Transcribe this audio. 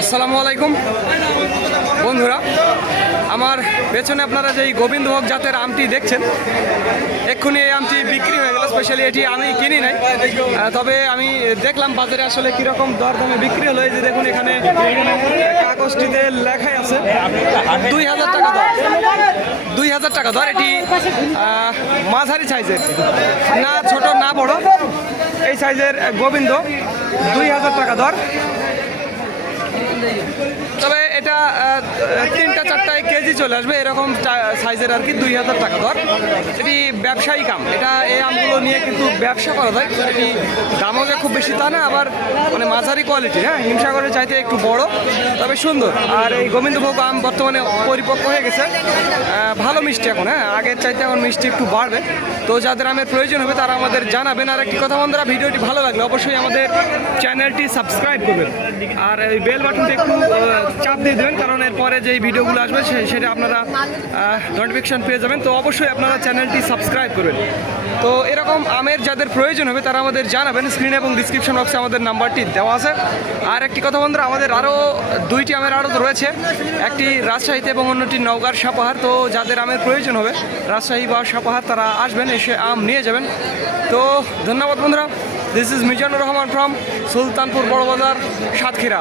আসসালামু আলাইকুম। বন্ধুরা, আমার পেছনে আপনারা যে এই গোবিন্দভোগ জাতের আমটি দেখছেন, এক্ষুনি এই আমটি বিক্রি হয়ে গেল। স্পেশালি এটি আমি কিনি নাই। তবে আমি দেখলাম বাজারে আসলে কীরকম দর দামে বিক্রি হলো। এই যে দেখুন এখানে কাগজটিতে লেখাই আছে, দুই হাজার টাকা দর। দুই হাজার টাকা দর। এটি মাঝারি সাইজের। না ছোট, না বড়। এই সাইজের গোবিন্দ, দুই হাজার টাকা দর। তবে চলে আসবে, এরকম সাইজের আর কি দুই হাজার টাকা দর। এটি ব্যবসায়ী কাম। এটা এই আমগুলো নিয়ে কিন্তু ব্যবসা করা যায়। এটি দামও যে খুব বেশি তা না, আবার মানে মাঝারি কোয়ালিটি হ্যাঁ? হিমসাগরের চাইতে একটু বড়, তবে সুন্দর। আর এই গোবিন্দভোগ আম বর্তমানে পরিপক্ক হয়ে গেছে। ভালো মিষ্টি এখন হ্যাঁ? আগের চাইতে এখন মিষ্টি একটু বাড়বে। তো যাদের আমের প্রয়োজন হবে, তারা আমাদের জানাবেন। আর একটি কথা বন্ধুরা, ভিডিওটি ভালো লাগলে অবশ্যই আমাদের চ্যানেলটি সাবস্ক্রাইব করবেন। আর এই বেল বাটনটি একটু চাপ দিয়ে দেবেন, কারণ এরপরে যে ভিডিওগুলো আসবে, সে- সেটা আপনারা নোটিফিকেশন পেয়ে যাবেন। তো অবশ্যই আপনারা চ্যানেলটি সাবস্ক্রাইব করবেন। তো এরকম আমের যাদের প্রয়োজন হবে, তারা আমাদের জানাবেন। স্ক্রিন এবং ডিসক্রিপশন বক্সে আমাদের নাম্বারটি দেওয়া আছে। আর একটি কথা বন্ধুরা, আমাদের আরও দুইটি আমের আড়ত রয়েছে। একটি রাজশাহীতে এবং অন্যটি নওগাঁর সাপাহার। তো যাদের আমের প্রয়োজন হবে, রাজশাহী বা সাপাহার, তারা আসবেন, এসে আম নিয়ে যাবেন। তো ধন্যবাদ বন্ধুরা। This is Mizanur Rahman from Sultanpur Barabazar, Satkhira.